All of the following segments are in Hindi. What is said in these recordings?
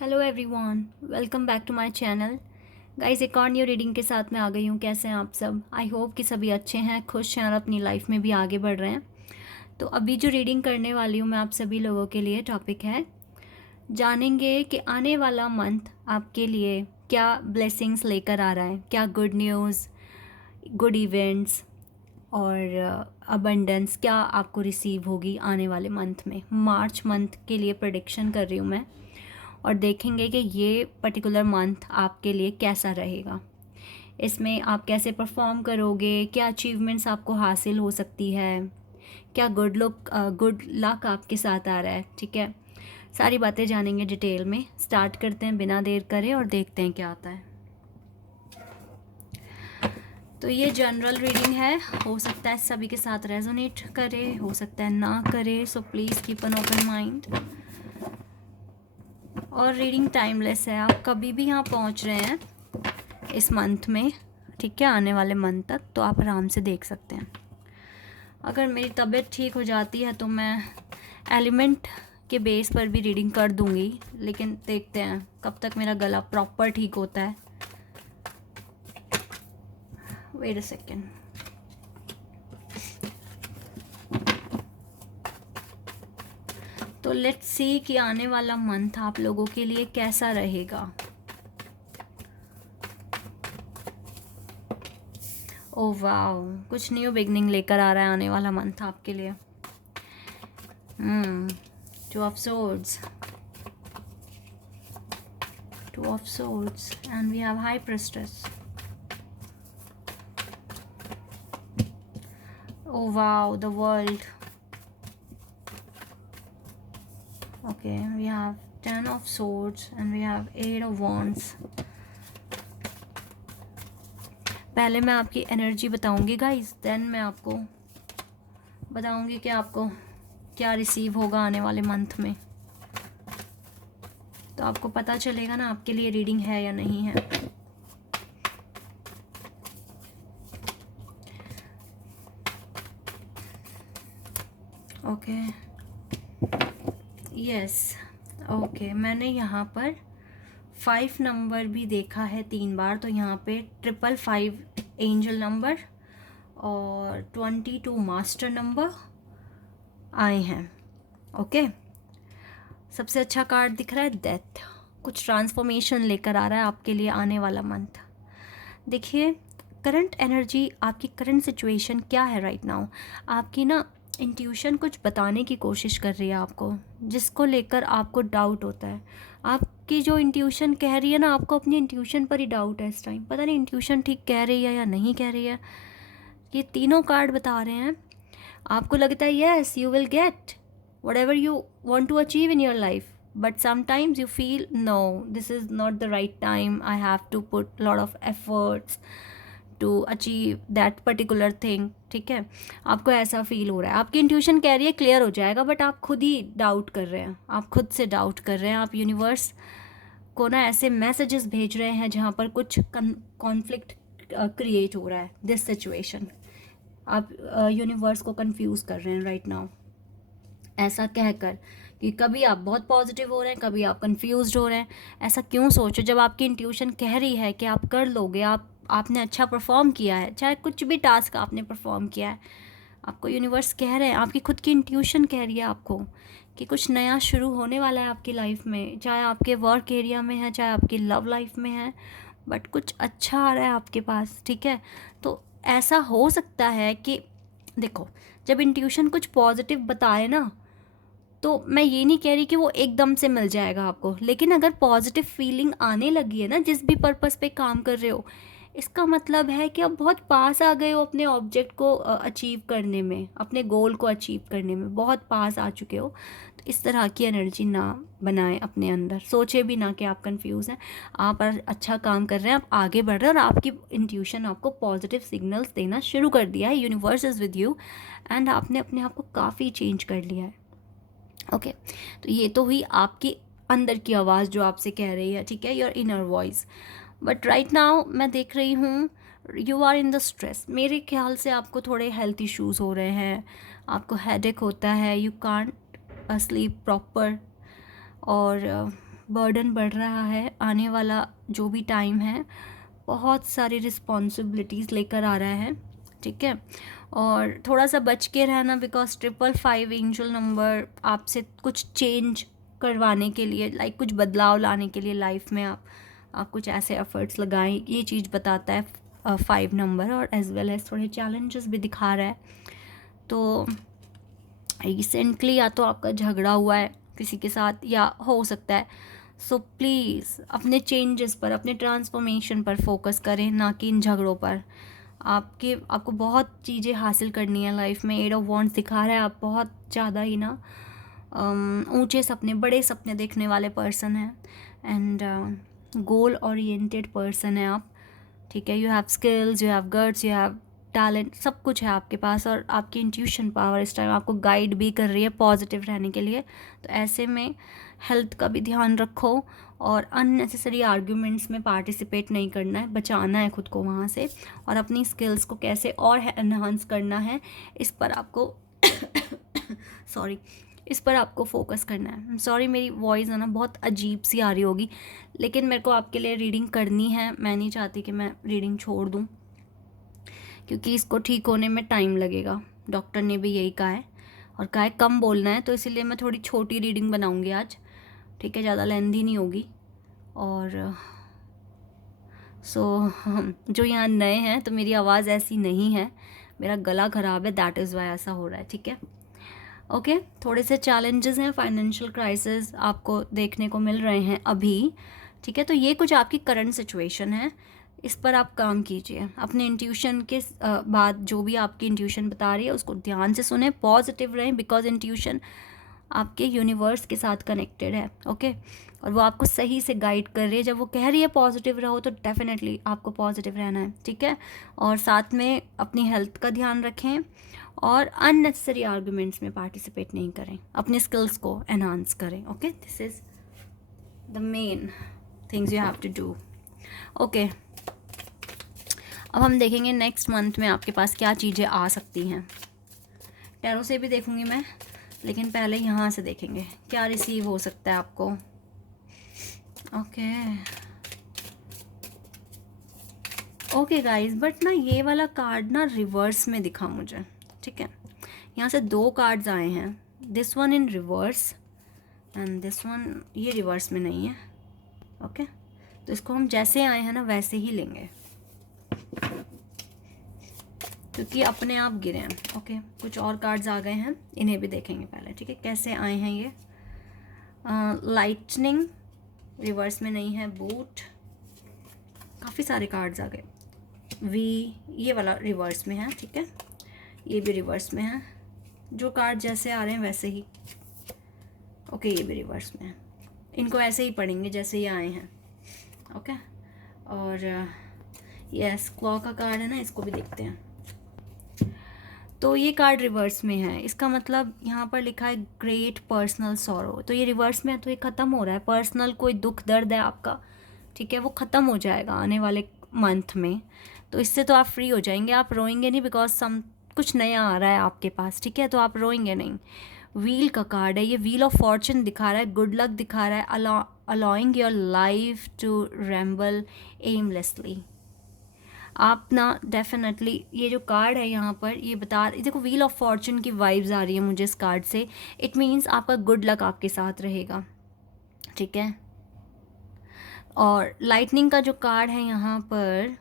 Hello everyone, welcome back to my channel. Guys, एक और न्यू रीडिंग के साथ मैं आ गई हूँ। कैसे हैं आप सब? आई होप कि सभी अच्छे हैं, खुश हैं और अपनी लाइफ में भी आगे बढ़ रहे हैं। तो अभी जो रीडिंग करने वाली हूँ मैं आप सभी लोगों के लिए, टॉपिक है जानेंगे कि आने वाला मंथ आपके लिए क्या ब्लेसिंग्स लेकर आ रहा है, क्या गुड न्यूज़, गुड इवेंट्स और अबंडेंस क्या आपको रिसीव होगी आने वाले मंथ में। मार्च मंथ के लिए प्रेडिक्शन कर रही हूँ मैं, और देखेंगे कि ये पर्टिकुलर मंथ आपके लिए कैसा रहेगा। इसमें आप कैसे परफॉर्म करोगे, क्या अचीवमेंट्स आपको हासिल हो सकती है, क्या गुड लक आपके साथ आ रहा है। ठीक है, सारी बातें जानेंगे डिटेल में। स्टार्ट करते हैं बिना देर करे और देखते हैं क्या आता है। तो ये जनरल रीडिंग है, हो सकता है सभी के साथ रेजोनेट करे, हो सकता है ना करे, so please keep an open mind. और रीडिंग टाइमलेस है, आप कभी भी यहाँ पहुँच रहे हैं इस मंथ में, ठीक है, आने वाले मंथ तक, तो आप आराम से देख सकते हैं। अगर मेरी तबीयत ठीक हो जाती है तो मैं एलिमेंट के बेस पर भी रीडिंग कर दूंगी, लेकिन देखते हैं कब तक मेरा गला प्रॉपर ठीक होता है। Wait a second. तो लेट्स सी कि आने वाला मंथ आप लोगों के लिए कैसा रहेगा। ओह वाओ, कुछ न्यू बिगनिंग लेकर आ रहा है आने वाला मंथ आपके लिए। Two of swords, two of swords, and we have high priestess. Oh wow, the world. Okay, we have 10 of swords and we have 8 of wands. पहले मैं आपकी एनर्जी बताऊंगी गाइस, देन मैं आपको बताऊंगी कि आपको क्या रिसीव होगा आने वाले मंथ में। तो आपको पता चलेगा ना आपके लिए रीडिंग है या नहीं है। ओके, यस, ओके, मैंने यहाँ पर 5 नंबर भी देखा है 3 बार, तो यहाँ पे 555 एंजल नंबर और 22 मास्टर नंबर आए हैं। ओके, सबसे अच्छा कार्ड दिख रहा है डेथ। कुछ ट्रांसफॉर्मेशन लेकर आ रहा है आपके लिए आने वाला मंथ। देखिए, करंट एनर्जी, आपकी करंट सिचुएशन क्या है राइट नाउ। आपकी ना इंट्यूशन कुछ बताने की कोशिश कर रही है आपको, जिसको लेकर आपको डाउट होता है। आपकी जो इंट्यूशन कह रही है ना, आपको अपनी इंट्यूशन पर ही डाउट है इस टाइम। पता नहीं इंट्यूशन ठीक कह रही है या नहीं कह रही है। ये तीनों कार्ड बता रहे हैं, आपको लगता है yes you will get whatever you want to achieve in your life, but sometimes you feel no, this is not the right time, I have to put lot of efforts to achieve that particular thing। ठीक है, आपको ऐसा फील हो रहा है, आपकी इंट्यूशन कह रही है क्लियर हो जाएगा, बट आप खुद ही डाउट कर रहे हैं, आप खुद से डाउट कर रहे हैं। आप यूनिवर्स को ना ऐसे मैसेजेस भेज रहे हैं जहाँ पर कुछ कॉन्फ्लिक्ट क्रिएट हो रहा है, दिस सिचुएशन। आप यूनिवर्स को कंफ्यूज कर रहे हैं राइट नाउ, ऐसा कहकर कि कभी आप बहुत पॉजिटिव हो रहे हैं, कभी आप कंफ्यूज्ड हो रहे हैं। ऐसा क्यों सोचो, जब आपकी इंट्यूशन कह रही है कि आप कर लोगे, आपने अच्छा परफॉर्म किया है, चाहे कुछ भी टास्क आपने परफॉर्म किया है, आपको यूनिवर्स कह रहे हैं, आपकी खुद की इंट्यूशन कह रही है आपको कि कुछ नया शुरू होने वाला है आपकी लाइफ में, चाहे आपके वर्क एरिया में है, चाहे आपकी लव लाइफ में है, बट कुछ अच्छा आ रहा है आपके पास। ठीक है, तो ऐसा हो सकता है कि देखो, जब इंट्यूशन कुछ पॉजिटिव बताए ना, तो मैं ये नहीं कह रही कि वो एकदम से मिल जाएगा आपको, लेकिन अगर पॉजिटिव फीलिंग आने लगी है ना, जिस भी पर्पस पे काम कर रहे हो, इसका मतलब है कि आप बहुत पास आ गए हो अपने ऑब्जेक्ट को अचीव करने में, अपने गोल को अचीव करने में बहुत पास आ चुके हो। तो इस तरह की एनर्जी ना बनाएं अपने अंदर, सोचे भी ना कि आप कंफ्यूज हैं। आप अच्छा काम कर रहे हैं, आप आगे बढ़ रहे हैं, और आपकी इंट्यूशन आपको पॉजिटिव सिग्नल्स देना शुरू कर दिया है। Universe is with you, and आपने अपने आप को काफ़ी चेंज कर लिया है। ओके, तो ये तो हुई आपकी अंदर की आवाज़ जो आपसे कह रही है, ठीक है, your inner voice. But right now मैं देख रही हूँ you are in the stress. मेरे ख्याल से आपको थोड़े हेल्थ इश्यूज़ हो रहे हैं, आपको हेडेक होता है, यू कांट स्लीप प्रॉपर, और बर्डन बढ़ रहा है, आने वाला जो भी टाइम है बहुत सारी रिस्पॉन्सिबिलिटीज़ लेकर आ रहा है, ठीक है। और थोड़ा सा बच के रहना, बिकॉज 555 एंजल नंबर आपसे कुछ चेंज करवाने के लिए, लाइक कुछ बदलाव लाने के लिए लाइफ में आप कुछ ऐसे एफर्ट्स लगाएं, ये चीज़ बताता है 5 नंबर। और एज वेल एज थोड़े चैलेंजेस भी दिखा रहा है। तो रिसेंटली या तो आपका झगड़ा हुआ है किसी के साथ, या हो सकता है, सो प्लीज़ अपने चेंजेस पर, अपने ट्रांसफॉर्मेशन पर फोकस करें, ना कि इन झगड़ों पर। आपको बहुत चीज़ें हासिल करनी है लाइफ में। 8 ऑफ वॉन्ड्स दिखा रहा है, आप बहुत ज़्यादा ही ना ऊंचे सपने, बड़े सपने देखने वाले पर्सन हैं, एंड गोल ओरिएंटेड पर्सन है आप, ठीक है। You have skills, you have guts, you have talent, सब कुछ है आपके पास। और आपकी इंट्यूशन पावर इस टाइम आपको गाइड भी कर रही है पॉजिटिव रहने के लिए। तो ऐसे में हेल्थ का भी ध्यान रखो, और अननेसेसरी आर्ग्यूमेंट्स में पार्टिसिपेट नहीं करना है, बचाना है खुद को वहाँ से। और अपनी स्किल्स को कैसे और एनहांस करना है, इस पर आपको सॉरी, इस पर आपको फोकस करना है। सॉरी, मेरी वॉइस है ना बहुत अजीब सी आ रही होगी, लेकिन मेरे को आपके लिए रीडिंग करनी है। मैं नहीं चाहती कि मैं रीडिंग छोड़ दूँ, क्योंकि इसको ठीक होने में टाइम लगेगा। डॉक्टर ने भी यही कहा है, और कहा है कम बोलना है, तो इसीलिए मैं थोड़ी छोटी रीडिंग बनाऊंगी आज, ठीक है, ज़्यादा लेंथी नहीं होगी। और जो यहाँ नए हैं, तो मेरी आवाज़ ऐसी नहीं है, मेरा गला ख़राब है, दैट इज़ वाई ऐसा हो रहा है, ठीक है। ओके, थोड़े से चैलेंजेस हैं, फाइनेंशियल क्राइसिस आपको देखने को मिल रहे हैं अभी, ठीक है। तो ये कुछ आपकी करंट सिचुएशन है, इस पर आप काम कीजिए। अपने इंट्यूशन के बाद जो भी आपकी इंट्यूशन बता रही है उसको ध्यान से सुने, पॉजिटिव रहें, बिकॉज इंट्यूशन आपके यूनिवर्स के साथ कनेक्टेड है, ओके। और वो आपको सही से गाइड कर रही है। जब वो कह रही है पॉजिटिव रहो, तो डेफिनेटली आपको पॉजिटिव रहना है, ठीक है। और साथ में अपनी हेल्थ का ध्यान रखें, और अननेसेसरी आर्गुमेंट्स में पार्टिसिपेट नहीं करें, अपने स्किल्स को एनहांस करें, okay. This is the main things you have to do, okay. अब हम देखेंगे नेक्स्ट मंथ में आपके पास क्या चीज़ें आ सकती हैं। टैरो से भी देखूंगी मैं, लेकिन पहले यहाँ से देखेंगे क्या रिसीव हो सकता है आपको, ओके गाइस। बट ना ये वाला कार्ड ना रिवर्स में दिखा मुझे, ठीक है। यहाँ से 2 कार्ड्स आए हैं, this one in reverse and this one, ये रिवर्स में नहीं है, ओके। तो इसको हम जैसे आए हैं ना वैसे ही लेंगे, क्योंकि अपने आप गिरे हैं, ओके। कुछ और कार्ड्स आ गए हैं, इन्हें भी देखेंगे पहले, ठीक है, कैसे आए हैं ये। लाइटनिंग रिवर्स में नहीं है, बूट, काफ़ी सारे कार्ड्स आ गए। वी, ये वाला रिवर्स में है, ठीक है, ये भी रिवर्स में है। जो कार्ड जैसे आ रहे हैं वैसे ही, ओके। ये भी रिवर्स में है, इनको ऐसे ही पढ़ेंगे जैसे ये आए हैं, ओके। और यस, क्लॉ का कार्ड है ना, इसको भी देखते हैं। तो ये कार्ड रिवर्स में है, इसका मतलब यहाँ पर लिखा है ग्रेट पर्सनल सॉरो। तो ये रिवर्स में है, तो ये ख़त्म हो रहा है। पर्सनल कोई दुख दर्द है आपका, ठीक है, वो ख़त्म हो जाएगा आने वाले मंथ में। तो इससे तो आप फ्री हो जाएंगे, आप रोएंगे नहीं, बिकॉज कुछ नया आ रहा है आपके पास, ठीक है, तो आप रोएंगे नहीं। व्हील का कार्ड है, ये व्हील ऑफ फॉर्चून दिखा रहा है, गुड लक दिखा रहा है, allowing your life to ramble aimlessly. आप ना डेफिनेटली, ये जो कार्ड है यहाँ पर, ये बता, देखो व्हील ऑफ फॉर्चून की वाइब्स आ रही है मुझे इस कार्ड से। इट मीन्स आपका गुड लक आपके साथ रहेगा, ठीक है। और लाइटनिंग का जो कार्ड है यहाँ पर,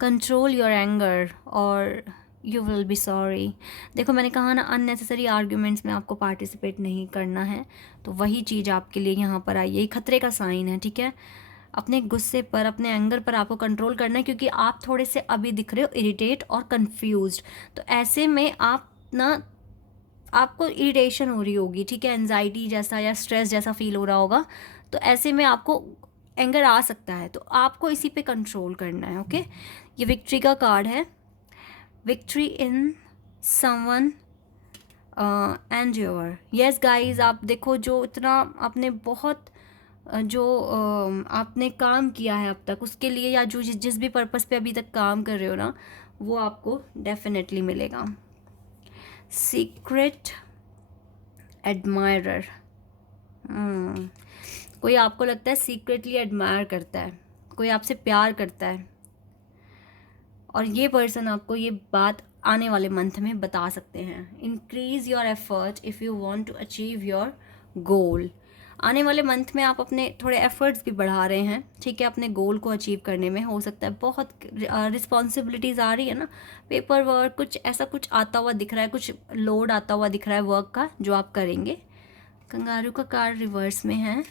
कंट्रोल योर एंगर और यू विल बी सॉरी। देखो मैंने कहा ना, अननेसेसरी आर्ग्यूमेंट्स में आपको पार्टिसिपेट नहीं करना है, तो वही चीज़ आपके लिए यहाँ पर आई है। ये खतरे का साइन है, ठीक है। अपने गुस्से पर, अपने एंगर पर आपको कंट्रोल करना है, क्योंकि आप थोड़े से अभी दिख रहे हो इरिटेट और कंफ्यूज्ड। तो ऐसे में आप ना, आपको इरिटेशन हो रही होगी, ठीक है, एंजाइटी जैसा या स्ट्रेस जैसा फील हो रहा होगा। तो ऐसे में आपको एंगर आ सकता है, तो आपको इसी पे कंट्रोल करना है, ओके। ये विक्ट्री का कार्ड है, victory in someone and your. Yes guys, आप देखो जो इतना आपने बहुत जो आपने काम किया है अब तक, उसके लिए, या जो जिस भी पर्पस पे अभी तक काम कर रहे हो ना, वो आपको डेफिनेटली मिलेगा। सीक्रेट एडमायरर, कोई आपको लगता है सीक्रेटली एडमायर करता है, कोई आपसे प्यार करता है, और ये पर्सन आपको ये बात आने वाले मंथ में बता सकते हैं। Increase your effort if you want to achieve your goal. आने वाले मंथ में आप अपने थोड़े एफर्ट्स भी बढ़ा रहे हैं, ठीक है, अपने गोल को अचीव करने में। हो सकता है बहुत रिस्पॉन्सिबिलिटीज़ आ रही है ना, पेपर वर्क, कुछ ऐसा कुछ आता हुआ दिख रहा है, कुछ लोड आता हुआ दिख रहा है वर्क का, जो आप करेंगे। कंगारू का कार्ड रिवर्स में है।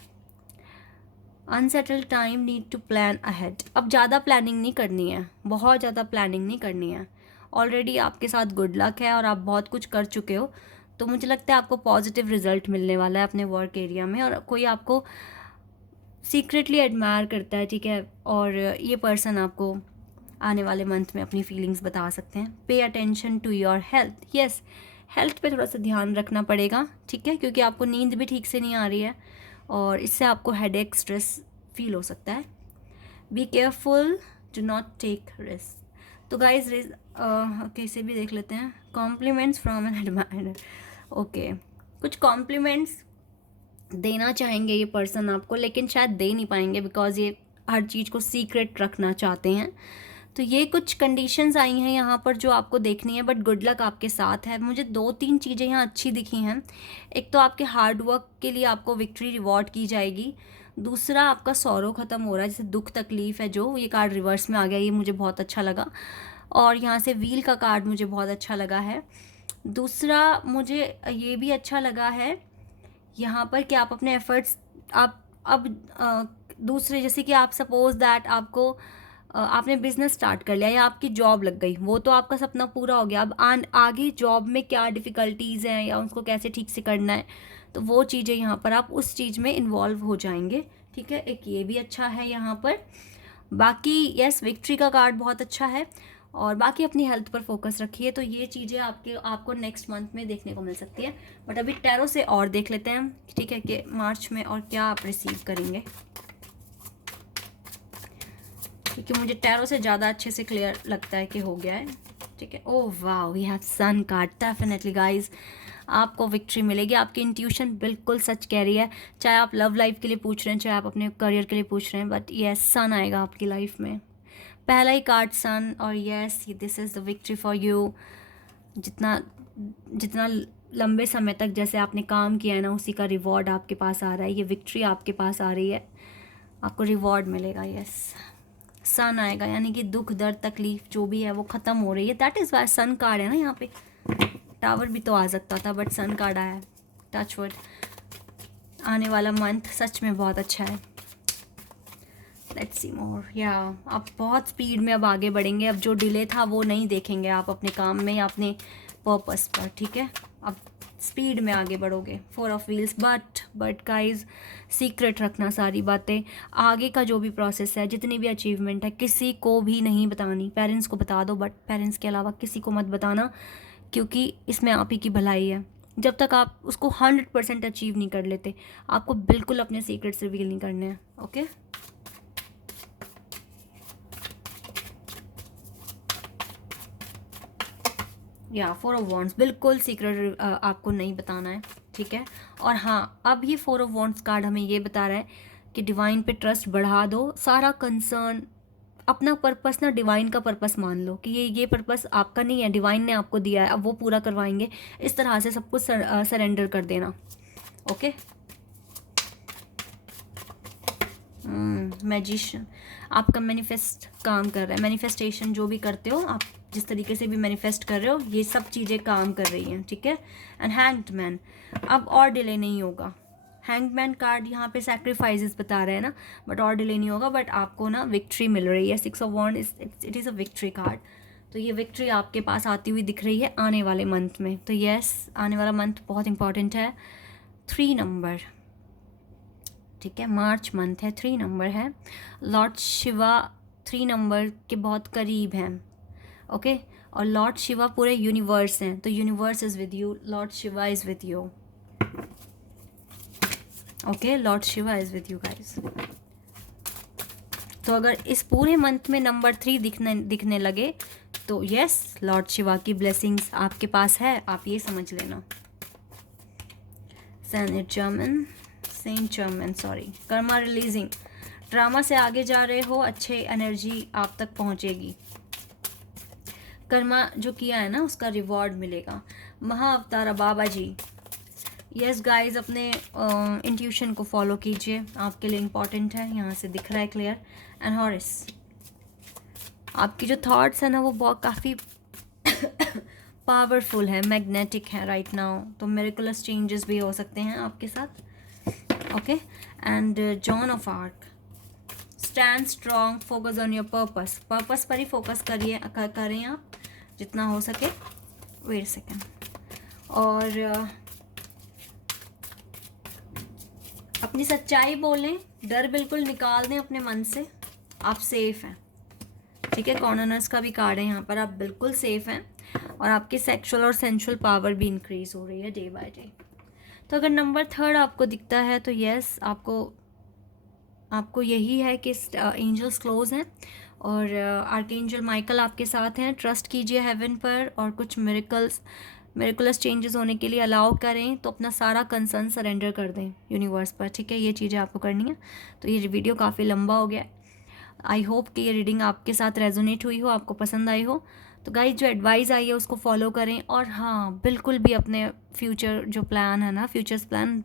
Unsettled time, need to plan ahead. अब ज़्यादा प्लानिंग नहीं करनी है, बहुत ज़्यादा प्लानिंग नहीं करनी है। ऑलरेडी आपके साथ गुड लक है और आप बहुत कुछ कर चुके हो, तो मुझे लगता है आपको पॉजिटिव रिजल्ट मिलने वाला है अपने वर्क एरिया में। और कोई आपको सीक्रेटली एडमायर करता है, ठीक है, और ये पर्सन आपको आने वाले मंथ में अपनी फीलिंग्स बता सकते हैं। Pay attention to your health. Yes, health पे थोड़ा सा ध्यान रखना पड़ेगा, ठीक है, क्योंकि आपको नींद भी ठीक से नहीं आ रही है और इससे आपको हेडेक, स्ट्रेस फील हो सकता है। Be careful, do not take risk. तो गाइज कैसे भी देख लेते हैं। Compliments from an admirer. Okay, कुछ कॉम्प्लीमेंट्स देना चाहेंगे ये पर्सन आपको, लेकिन शायद दे नहीं पाएंगे बिकॉज ये हर चीज़ को सीक्रेट रखना चाहते हैं। तो ये कुछ कंडीशंस आई हैं यहाँ पर जो आपको देखनी है, बट गुड लक आपके साथ है। मुझे 2-3 चीज़ें यहाँ अच्छी दिखी हैं। एक तो आपके हार्ड वर्क के लिए आपको विक्ट्री रिवॉर्ड की जाएगी। दूसरा, आपका सौरो ख़त्म हो रहा है, जैसे दुख तकलीफ़ है जो, ये कार्ड रिवर्स में आ गया, ये मुझे बहुत अच्छा लगा। और यहाँ से व्हील का कार्ड मुझे बहुत अच्छा लगा है। दूसरा मुझे ये भी अच्छा लगा है यहाँ पर कि आप अपने एफ़र्ट्स, आप अब दूसरे, जैसे कि आप सपोज़ दैट आपको आपने बिज़नेस स्टार्ट कर लिया या आपकी जॉब लग गई, वो तो आपका सपना पूरा हो गया। अब आगे जॉब में क्या डिफ़िकल्टीज़ हैं या उसको कैसे ठीक से करना है, तो वो चीज़ें यहाँ पर आप उस चीज़ में इन्वॉल्व हो जाएंगे, ठीक है। एक ये भी अच्छा है यहाँ पर। बाकी यस, विक्ट्री का कार्ड बहुत अच्छा है। और बाकी अपनी हेल्थ पर फोकस रखिए। तो ये चीज़ें आपको नेक्स्ट मंथ में देखने को मिल सकती है। बट अभी टैरो से और देख लेते हैं, ठीक है, कि मार्च में और क्या आप रिसीव करेंगे, क्योंकि मुझे टैरो से ज़्यादा अच्छे से क्लियर लगता है कि हो गया है, ठीक है। ओह वाह, we have sun card. Definitely guys, आपको विक्ट्री मिलेगी। आपकी इंट्यूशन बिल्कुल सच कह रही है, चाहे आप लव लाइफ के लिए पूछ रहे हैं, चाहे आप अपने करियर के लिए पूछ रहे हैं, बट यस, सन आएगा आपकी लाइफ में। पहला ही कार्ड सन, और yes, this is the victory for you. जितना लंबे समय तक जैसे आपने काम किया है ना, उसी का रिवॉर्ड आपके पास आ रहा है। ये विक्ट्री आपके पास आ रही है, आपको रिवॉर्ड मिलेगा। यस, सन आएगा, यानी कि दुख, दर्द, तकलीफ जो भी है वो ख़त्म हो रही है। That is why sun card है ना यहाँ पे। टावर भी तो आ सकता था, बट सन कार्ड आया है। टच वुड, आने वाला मंथ सच में बहुत अच्छा है। लेट्स सी मोर। या आप बहुत स्पीड में अब आगे बढ़ेंगे। अब जो डिले था वो नहीं देखेंगे आप अपने काम में या अपने पर्पस पर, ठीक है। अब स्पीड में आगे बढ़ोगे। 4 of wheels. But guys, secret रखना सारी बातें। आगे का जो भी प्रोसेस है, जितनी भी अचीवमेंट है, किसी को भी नहीं बतानी। पेरेंट्स को बता दो, बट पेरेंट्स के अलावा किसी को मत बताना, क्योंकि इसमें आप ही की भलाई है। जब तक आप उसको 100% अचीव नहीं कर लेते, आपको बिल्कुल अपने सीक्रेट्स रिवील नहीं करने हैं, ओके। या 4 ऑफ वॉन्ड्स, बिल्कुल सीक्रेट आपको नहीं बताना है, ठीक है। और हाँ, अब ये 4 ऑफ वॉन्ड्स कार्ड हमें ये बता रहा है कि डिवाइन पे ट्रस्ट बढ़ा दो। सारा कंसर्न, अपना पर्पस ना डिवाइन का पर्पस मान लो कि ये पर्पस आपका नहीं है, डिवाइन ने आपको दिया है, अब वो पूरा करवाएंगे। इस तरह से सब कुछ सरेंडर कर देना, ओके। मैजिशियन, आपका मैनिफेस्ट काम कर रहा है। मैनिफेस्टेशन जो भी करते हो आप, जिस तरीके से भी मैनिफेस्ट कर रहे हो, ये सब चीज़ें काम कर रही हैं, ठीक है। एंड हैंग्ड मैन, अब और डिले नहीं होगा। हैंग्ड मैन कार्ड यहाँ पे सैक्रिफाइसेस बता रहे हैं ना, बट और डिले नहीं होगा, बट आपको ना विक्ट्री मिल रही है। 6 of wand, it is a victory card. तो ये विक्ट्री आपके पास आती हुई दिख रही है आने वाले मंथ में। तो यस, आने वाला मंथ बहुत इंपॉर्टेंट है। 3 नंबर, ठीक है, मार्च मंथ है, 3 नंबर है। लॉर्ड शिवा 3 नंबर के बहुत करीब हैं, ओके। और लॉर्ड शिवा पूरे यूनिवर्स हैं, तो universe is with you, Lord Shiva is with you, okay. Lord Shiva is with you guys. तो अगर इस पूरे मंथ में नंबर 3 दिखने लगे, तो यस, लॉर्ड शिवा की ब्लेसिंग्स आपके पास है, आप ये समझ लेना। Sun it German, saint German, sorry, karma releasing, drama से आगे जा रहे हो, अच्छे एनर्जी आप तक पहुंचेगी, कर्मा जो किया है ना उसका रिवॉर्ड मिलेगा। महाअवतारा बाबा जी, यस गाइस, अपने इंट्यूशन को फॉलो कीजिए, आपके लिए इम्पॉर्टेंट है, यहाँ से दिख रहा है क्लियर। एंड हॉरिस, आपकी जो थॉट्स है ना वो बहुत काफ़ी पावरफुल है, मैग्नेटिक है राइट नाउ, तो मिरेकुलस चेंजेस भी हो सकते हैं आपके साथ। Okay, and John of arc, stand strong, focus on your purpose, purpose पर ही फोकस करिए, करें आप जितना हो सके। वेट सेकेंड, और अपनी सच्चाई बोलें, डर बिल्कुल निकाल दें अपने मन से, आप सेफ हैं, ठीक है। कॉर्नर्स का भी कार्ड है यहाँ पर, आप बिल्कुल सेफ हैं, और आपकी सेक्सुअल और सेंसुअल पावर भी इंक्रीज हो रही है डे बाय डे। तो अगर नंबर 3 आपको दिखता है तो यस, आपको यही है कि एंजल्स क्लोज हैं और आर्कएंजल माइकल आपके साथ हैं। ट्रस्ट कीजिए हेवन पर, और कुछ मिरेकुलस चेंजेस होने के लिए अलाउ करें, तो अपना सारा कंसर्न सरेंडर कर दें यूनिवर्स पर, ठीक है। ये चीज़ें आपको करनी है। तो ये वीडियो काफ़ी लंबा हो गया है, आई होप कि ये रीडिंग आपके साथ रेजोनेट हुई हो, आपको पसंद आई हो। तो गाइस, जो एडवाइस आई है उसको फॉलो करें, और हाँ, बिल्कुल भी अपने फ्यूचर जो प्लान है ना, फ्यूचर्स प्लान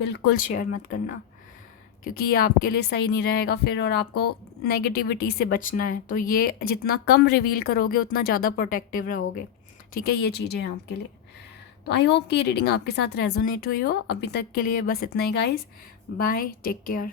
बिल्कुल शेयर मत करना, क्योंकि ये आपके लिए सही नहीं रहेगा फिर, और आपको नेगेटिविटी से बचना है। तो ये जितना कम रिवील करोगे उतना ज़्यादा प्रोटेक्टिव रहोगे, ठीक है। ये चीज़ें हैं आपके लिए। तो आई होप कि ये रीडिंग आपके साथ रेजोनेट हुई हो। अभी तक के लिए बस इतना ही गाइस, बाय, टेक केयर।